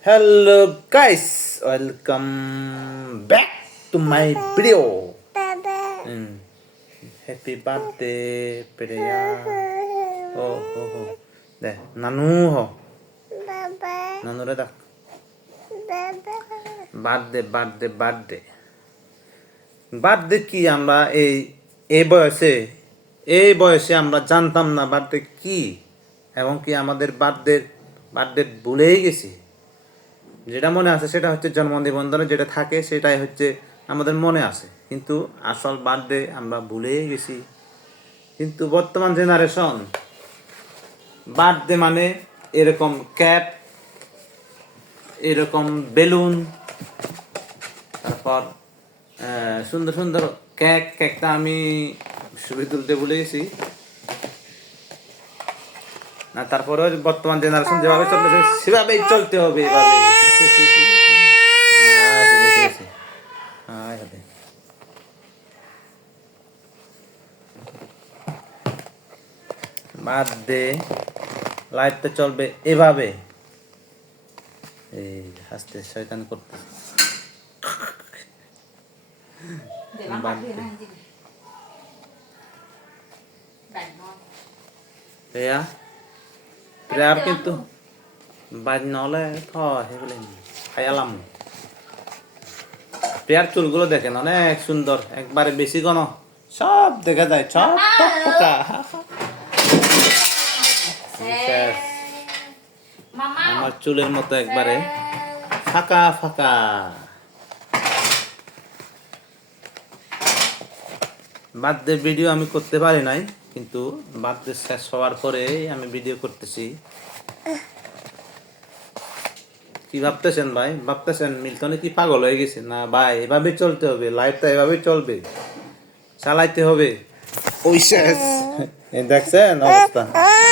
Hello guys, welcome back to my video. Happy birthday, Priya. Oh. Deh, Nanu ho. Nanu re dak. Birthday. Birthday কি আমরা এই বয়সে আমরা জানতাম না বার্থডে কি, এবং কি আমাদের বার্থডে ভুলেই গেছি। যেটা মনে আছে সেটা হচ্ছে জন্ম নিবন্ধনে যেটা থাকে সেটাই হচ্ছে আমাদের মনে আছে, কিন্তু আসল বার্থডে আমরা ভুলেই গেছি। কিন্তু বর্তমান জেনারেশন বার্থডে মানে এরকম ক্যাপ, এরকম বেলুন, তারপর সুন্দর সুন্দর কেকটা আমি ছবি তুলতে ভুলে গেছি না। তারপরে বর্তমান জেনারেশন যেভাবে চলতেছে সেভাবেই চলতে হবে। বার্থডে লাইফটা চলবে এভাবে। এই হাসতে শয়তান করতে প্রেয়ার কিন্তু বাজ নহলে খাইলাম। প্রেয়ার চুলগুলো দেখেন অনেক সুন্দর, একবারে বেশি ঘন সব দেখা যায়, সব পোকা। আমার চুলের মতো একবারে ফাঁকা। বার্থডে ভিডিও আমি করতে পারি নাই, কিন্তু বার্থডে শেষ হওয়ার পরে আমি ভিডিও করতেছি। কি ভাবতেছেন ভাই? ভাবতেছেন মিল্টনে কি পাগল হয়ে গেছে? না ভাই, এভাবে চলতে হবে, লাইফটা এভাবে চলবে, চালাইতে হবে। ওই শেষ দেখছেন অবস্থা।